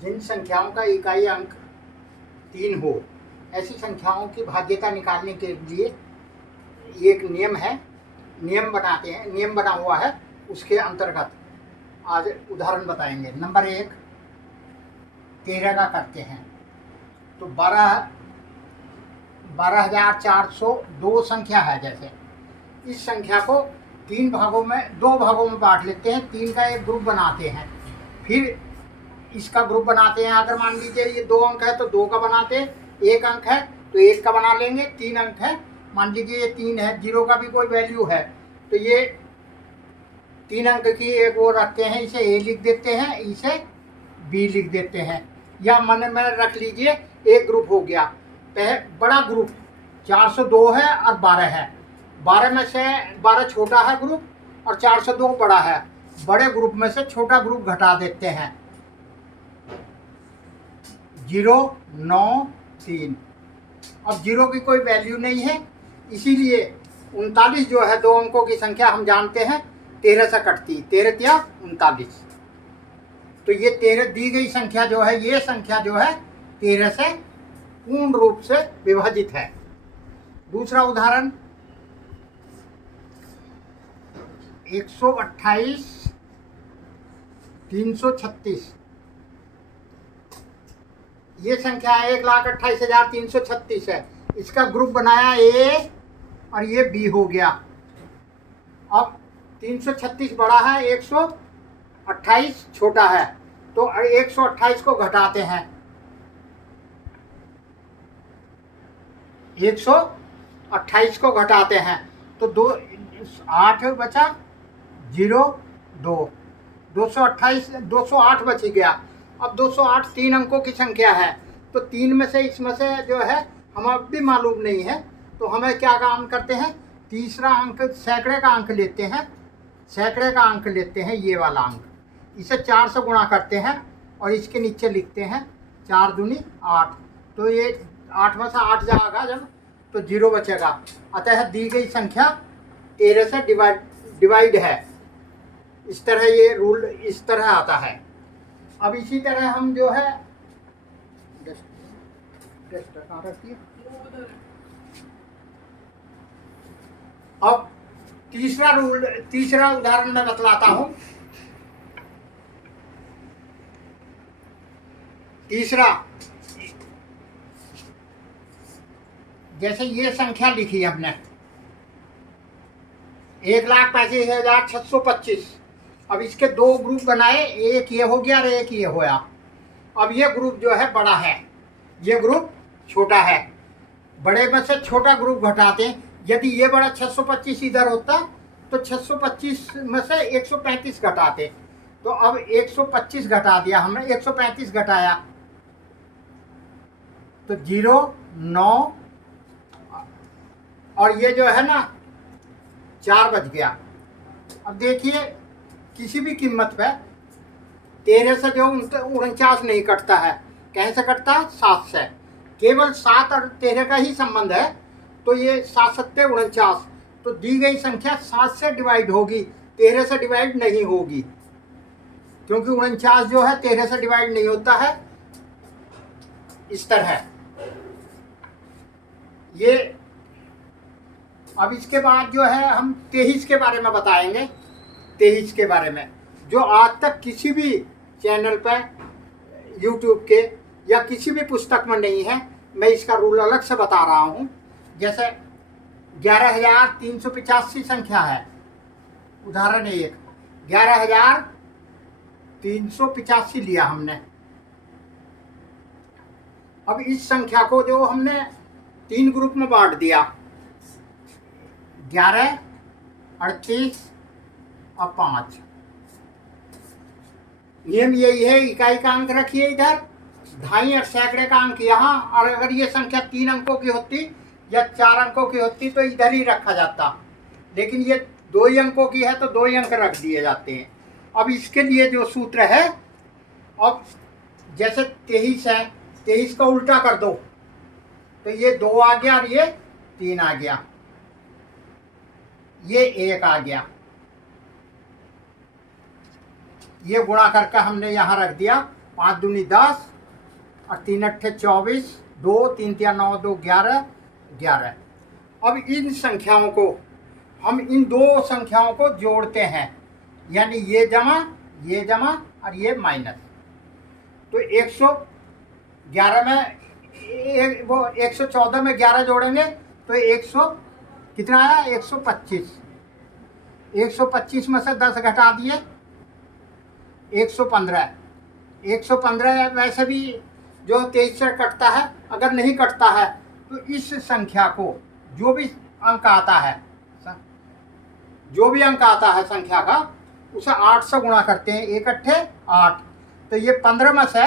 जिन संख्याओं का इकाई अंक 3 हो, ऐसी संख्याओं की भाज्यता निकालने के लिए एक नियम है, नियम बनाते हैं, नियम बना हुआ है। उसके अंतर्गत आज उदाहरण बताएंगे। नंबर 1 13 का करते हैं। तो 12,402 संख्या है। जैसे इस संख्या को 2 भागों में बांट लेते हैं। 3 का एक ग्रुप बनाते हैं, फिर इसका ग्रुप बनाते हैं। अगर मान लीजिए ये 2 अंक है तो 2 का बनाते हैं, 1 अंक है तो 1 का बना लेंगे, 3 अंक है, मान लीजिए ये 3 है, 0 का भी कोई वैल्यू है तो ये 3 अंक की एक वो रखते हैं, इसे ए लिख देते हैं, इसे बी लिख देते हैं। या मन में रख लीजिए एक ग्रुप हो गया, बड़ा ग्रुप 402 है और 12 है। 12 में से 12 छोटा है ग्रुप और 402 बड़ा है। बड़े ग्रुप में से छोटा ग्रुप घटा देते हैं, 0, 9, 3। अब 0 की कोई वैल्यू नहीं है, इसीलिए 39 जो है 2 अंकों की संख्या हम जानते हैं 13 से कटती, 13 या 39। तो ये 13 दी गई संख्या जो है, ये संख्या जो है 13 से पूर्ण रूप से विभाजित है। दूसरा उदाहरण 128 336। ये संख्या 1,28,336 है। इसका ग्रुप बनाया ए और ये बी हो गया। अब 336 बड़ा है, 128 छोटा है, तो 128 को घटाते हैं, 128 को घटाते हैं तो 8 बचा, 0, 2, 208 बच गया। अब 208 3 अंकों की संख्या है, तो 3 में से इसमें से जो है हमें अब भी मालूम नहीं है, तो हमें क्या काम करते हैं, तीसरा अंक सैकड़े का अंक लेते हैं, सैकड़े का अंक लेते हैं, ये वाला अंक, इसे 4 से गुणा करते हैं और इसके नीचे लिखते हैं 4 दूनी 8। तो ये 8 में से 8 जाएगा जब तो 0 बचेगा। अतः दी गई संख्या 13 से डिवाइड है। इस तरह ये रूल इस तरह आता है। अब इसी तरह हम जो है कहाँ रखती है, अब तीसरा उदाहरण मैं बतलाता हूं। तीसरा, जैसे ये संख्या लिखी हमने 1,85,625। अब इसके 2 ग्रुप बनाए, एक ये हो गया और एक ये होया। अब ये ग्रुप जो है बड़ा है, ये ग्रुप छोटा है। बड़े में से छोटा ग्रुप घटाते हैं। यदि ये बड़ा 625 इधर होता तो 625 में से 135 घटाते, तो अब 125 घटा दिया हमने, 135 घटाया तो 0, 9 और ये जो है ना 4 बच गया। अब देखिए किसी भी कीमत पे 13 से जो 49 नहीं कटता है, कैसे कटता है, 7 से। केवल 7 और 13 का ही संबंध है, तो ये 7 सत्ते 49। तो दी गई संख्या 7 से डिवाइड होगी, 13 से डिवाइड नहीं होगी, क्योंकि 49 जो है 13 से डिवाइड नहीं होता है। इस तरह ये। अब इसके बाद जो है हम 23 के बारे में बताएंगे। 23 के बारे में जो आज तक किसी भी चैनल पर, यूट्यूब के या किसी भी पुस्तक में नहीं है, मैं इसका रूल अलग से बता रहा हूँ। जैसे 11,385 संख्या है, उदाहरण 1, 11,385 लिया हमने। अब इस संख्या को जो हमने 3 ग्रुप में बांट दिया, 11, 38 और 5। नियम यही है, इकाई का अंक रखिए इधर, ढाई और सैकड़े का अंक यहाँ, और अगर ये संख्या 3 अंकों की होती या 4 अंकों की होती तो इधर ही रखा जाता, लेकिन ये 2 ही अंकों की है तो 2 ही अंक रख दिए जाते हैं। अब इसके लिए जो सूत्र है, अब जैसे 23 है, 23 का उल्टा कर दो तो ये 2 आ गया और ये 3 आ गया, ये 1 आ गया। ये गुणा करके हमने यहाँ रख दिया 5 दूनी 10 और 3 अट्ठे 24, 2 3 तिया 9 2 11 11। अब इन संख्याओं को हम इन दो संख्याओं को जोड़ते हैं, यानी ये जमा और ये माइनस। तो 111 में वो 114 में 11 जोड़ेंगे तो 100 कितना आया 125। 125 में से 10 घटा दिए 115। 115 वैसे भी जो 23 से कटता है, अगर नहीं कटता है तो इस संख्या को जो भी अंक आता है संख्या का, उसे 8 से गुणा करते हैं। 1 अट्ठे 8, तो ये 15 में से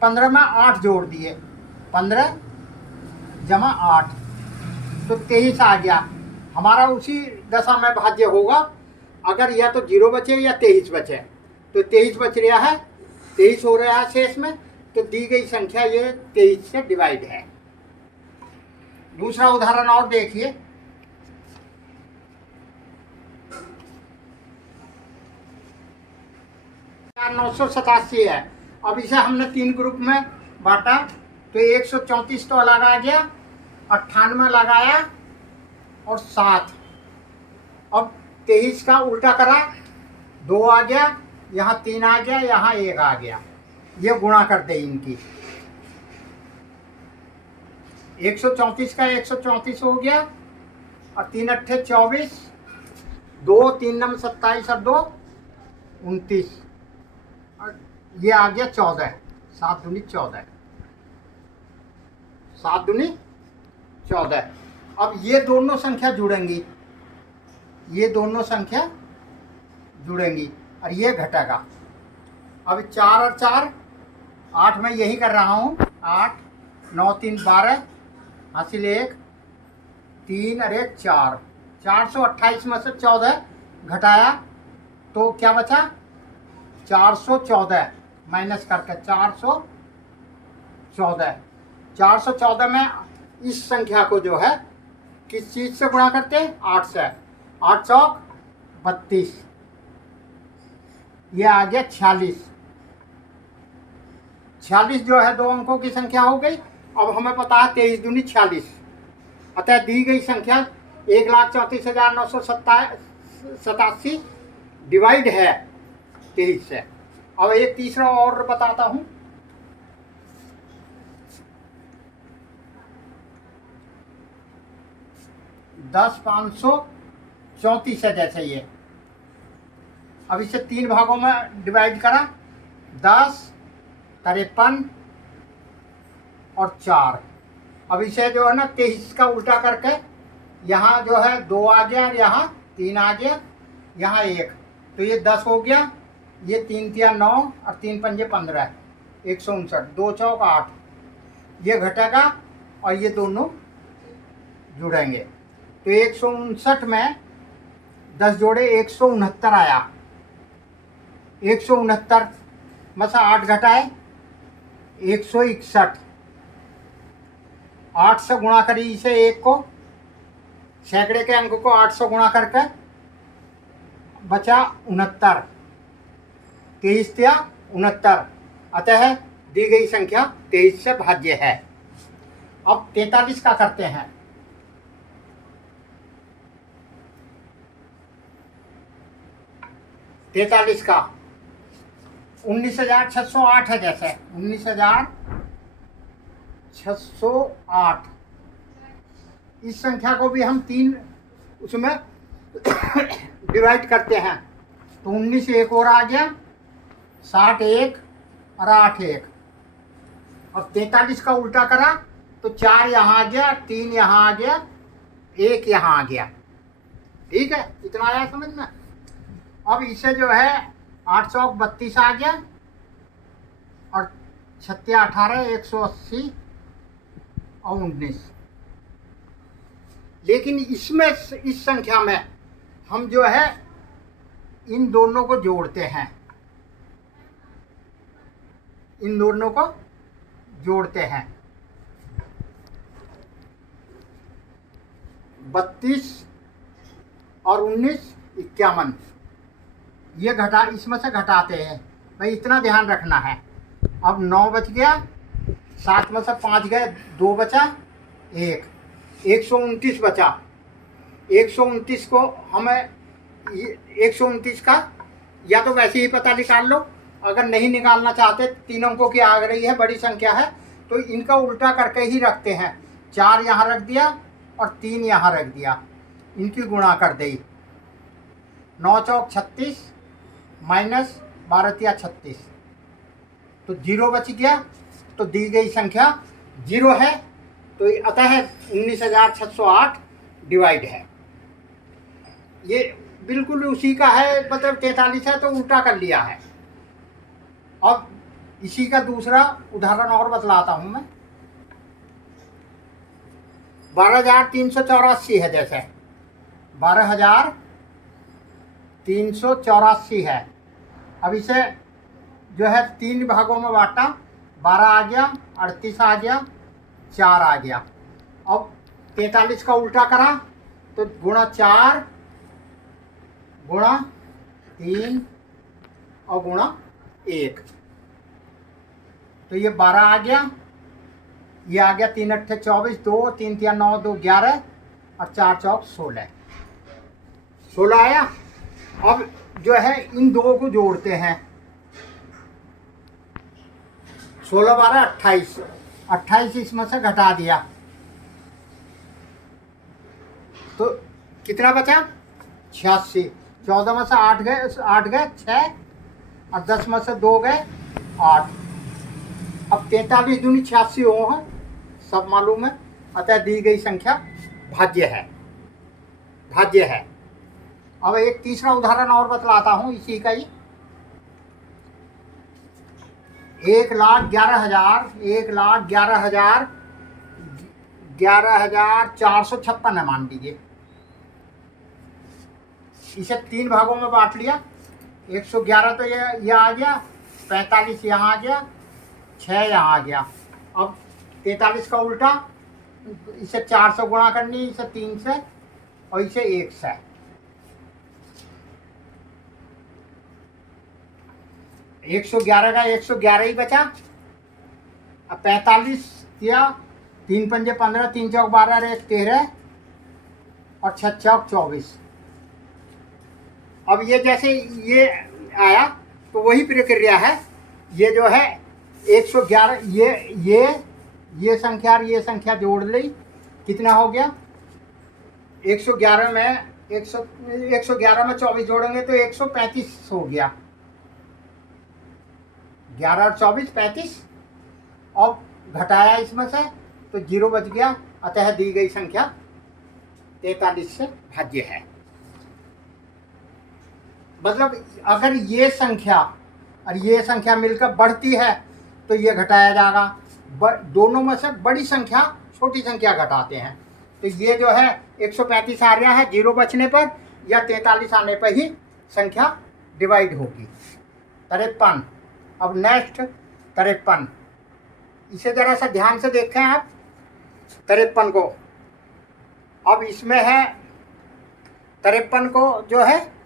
15 में 8 जोड़ दिए, 15 जमा 8 तो 23 आ गया हमारा। उसी दशा में भाज्य होगा अगर या तो 0 बचे या 23 बचे, तो 23 बच रहा है, 23 हो रहा है शेष में, तो दी गई संख्या ये 23 से डिवाइड है। दूसरा उदाहरण और देखिए। 987 है। अब इसे हमने 3 ग्रुप में बांटा, तो 134 तो अलग आ गया, 98 लगाया और 7। अब 23 का उल्टा करा, 2 आ गया, यहाँ 3 आ गया, यहाँ 1 आ गया। ये गुणा कर दे इनकी, 134 का 134 हो गया और 3 अट्ठे 24, 2 3 नम 27 और 2 29 और ये आ गया 14। 7 दूनी 14, 7 दूनी 14। अब ये दोनों संख्या जुड़ेंगी, ये दोनों संख्या जुड़ेंगी और ये घटेगा। अब 4 और 4 8 में यही कर रहा हूँ। 8 9 3 12 हासिल 1 3 और 1 4। 428 में से 14 घटाया तो क्या बचा 414, माइनस करके 414। 414 में इस संख्या को जो है किस चीज से गुणा करते हैं 8 से। 8 चौक 32, ये आ गया 46। 46 जो है 2 अंकों की संख्या हो गई। अब हमें पता है 23 दूनी 46, अतः दी गई संख्या 1,34,987 डिवाइड है 23 से। अब एक तीसरा और बताता हूं। दस 534 है जैसे ये। अब इसे 3 भागों में डिवाइड करा, 10 53 और 4। अब इसे जो है ना 23 का उल्टा करके यहाँ जो है 2 आ गया और यहाँ 3 आ गया, यहाँ 1, तो ये 10 हो गया। ये 3 तिया 9 और 3 पंजे 15, 159। 2 चौक 8, ये घटेगा और ये दोनों जुड़ेंगे। तो 159 में 10 जोड़े 169 आया। 169 में से 8 घटाए 161। 8 से गुणा करी इसे 1 को, सैकड़े के अंक को 8 से गुणा करके बचा 69। 23 तिया 69, अतः दी गई संख्या 23 से भाज्य है। अब 43 का करते हैं। 43 का 19,608 है जैसे। 19,608 इस संख्या को भी हम 3 उसमें डिवाइड करते हैं, तो 19 एक और आ गया, 60 1 और 8 1। अब 43 का उल्टा करा तो 4 यहाँ आ गया, 3 यहाँ आ गया, 1 यहाँ आ गया। ठीक है, इतना आया समझ में। अब इसे जो है 8 चौक 32 आ गया और 36 18 180 और 19। लेकिन इसमें इस संख्या में हम जो है इन दोनों को जोड़ते हैं, इन दोनों को जोड़ते हैं। 32 और 19 51, ये घटा इसमें से घटाते हैं भाई, इतना ध्यान रखना है। अब 9 बच गया, 7 में से 5 गए, 2 बचा, 1, 129 बचा। 129 को हमें 129 का या तो वैसे ही पता निकाल लो, अगर नहीं निकालना चाहते 3 अंकों की आ रही है, बड़ी संख्या है, तो इनका उल्टा करके ही रखते हैं। 4 यहाँ रख दिया और 3 यहाँ रख दिया, इनकी गुणा कर दी। 9 चौक 36 माइनस 12 तिया 36, तो 0 बच गया। तो दी गई संख्या 0 है, तो अतः 19,608 डिवाइड है। ये बिल्कुल उसी का है, मतलब 43 है तो उल्टा कर लिया है। अब इसी का दूसरा उदाहरण और बतलाता हूं मैं। 12,384 है, जैसे 12,384 है। अब इसे जो है 3 भागों में बांटा, 12 आ गया, 38 आ गया, 4 आ गया। अब 43 का उल्टा करा तो गुणा 4 गुणा 3 और गुणा 1, तो ये 12 आ गया, ये आ गया 3 अट्ठे 24, 2 3 तिया 9, 2 11 और 4 चौक 16, 16 आया। अब जो है इन दो को जोड़ते हैं, 16 12 28, 28 इसमें से घटा दिया तो कितना बचा, 86। 14 में से 8 गए 6 और 10 में से 2 गए 8। अब 43 दूनी 86 हो है, सब मालूम है, अतः दी गई संख्या भाज्य है, भाज्य है। अब एक तीसरा उदाहरण और बतलाता हूं इसी का ही। 1,11,456 है, मान लीजिए। इसे 3 भागों में बांट लिया। 111 तो ये आ गया, 45 यहाँ आ गया, 6 यहाँ आ गया। अब 43 का उल्टा, इसे 4 से गुणा करनी, इसे 3 से और इसे 1 से। 111 का 111 ही बचा। अब 45 या 3 पंजे 15, 3 चौक 12 और 1 13 और 6 चौक 24। अब ये जैसे ये आया तो वही प्रक्रिया है। ये जो है 111, ये संख्या और ये संख्या जोड़ ली, कितना हो गया, 111 में 111 में 24 जोड़ेंगे तो 135 हो गया। 11 और 24 35, और घटाया इसमें से तो 0 बच गया, अतः दी गई संख्या 43 से भाज्य है। मतलब अगर ये संख्या और ये संख्या मिलकर बढ़ती है तो ये घटाया जाएगा। दोनों में से बड़ी संख्या छोटी संख्या घटाते हैं, तो ये जो है 135 आ रहा है 0 बचने पर, या 43 आने पर ही संख्या डिवाइड होगी। 53। अब नेक्स्ट 53, इसे जरा सा ध्यान से देखें आप 53 को। अब इसमें है 53 को जो है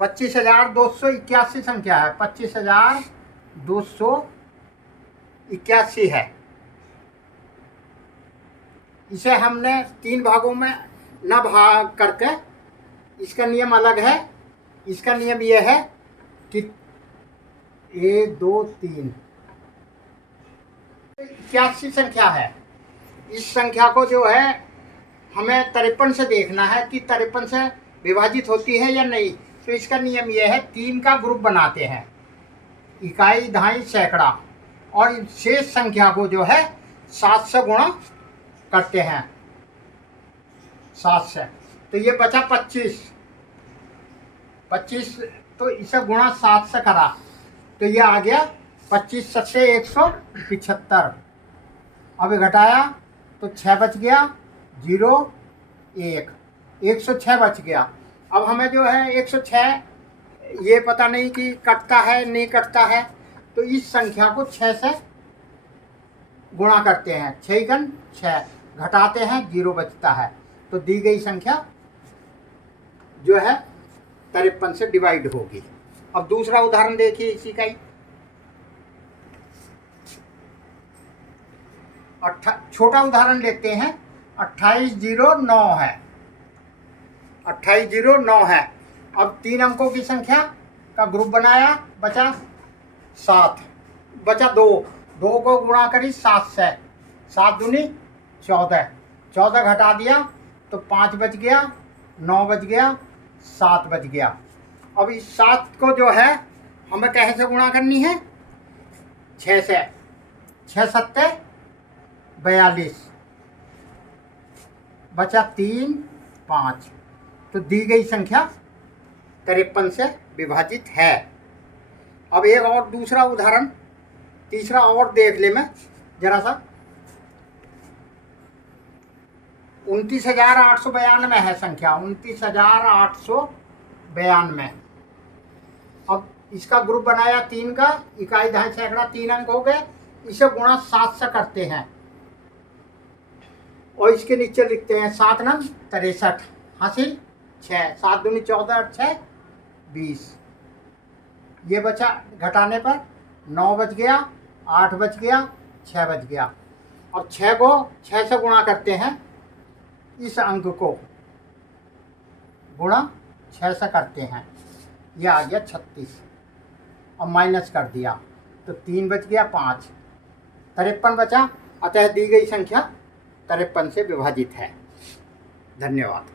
25,281 संख्या है, 25,281 है। इसे हमने 3 भागों में न भाग करके, इसका नियम अलग है। इसका नियम यह है कि 1 2 3 81 संख्या है। इस संख्या को जो है हमें 53 से देखना है कि 53 से विभाजित होती है या नहीं। तो इसका नियम यह है, 3 का ग्रुप बनाते हैं, इकाई दहाई सैकड़ा, और शेष संख्या को जो है 7 से गुणा करते हैं, 7 से। तो ये बचा 25, तो इसे गुणा 7 से करा तो ये आ गया 25 सत्ते 175। अब घटाया तो 6 बच गया, 0 1, 106 बच गया। अब हमें जो है 106 ये पता नहीं कि कटता है नहीं कटता है, तो इस संख्या को 6 से गुणा करते हैं, 6 गुण 6, घटाते हैं 0 बचता है, तो दी गई संख्या जो है 53 से डिवाइड होगी। अब दूसरा उदाहरण देखिए इसी का ही। छोटा उदाहरण लेते हैं, 2809 है, 2809 है। अब 3 अंकों की संख्या का ग्रुप बनाया, बचा 7, बचा 2, 2 को गुणा करी 7 से, 7 दूनी 14, 14 घटा दिया तो 5 बच गया, 9 बच गया, 7 बच गया। अब इस 7 को जो है हमें कैसे से गुणा करनी है, 6 से, 6 सत्ते 42, बचा 3, 5, तो दी गई संख्या 53 से विभाजित है। अब एक और दूसरा उदाहरण, तीसरा और देख ले मैं जरा सा। 29,892 है संख्या, 29,892। अब इसका ग्रुप बनाया 3 का, इकाई दहाई सैकड़ा 3 अंक हो गए, इसे गुणा 7 से करते हैं और इसके नीचे लिखते हैं 7 नंग 63 हासिल 6, 7 दूनी 14, 6 20। ये बचा घटाने पर 9 बच गया, 8 बच गया, 6 बच गया। अब 6 को 6 से गुणा करते हैं, इस अंक को गुणा 6 से करते हैं, यह आ गया 36 और माइनस कर दिया तो 3 बच गया, 5, 53 बचा। अतः दी गई संख्या 53 से विभाजित है। धन्यवाद।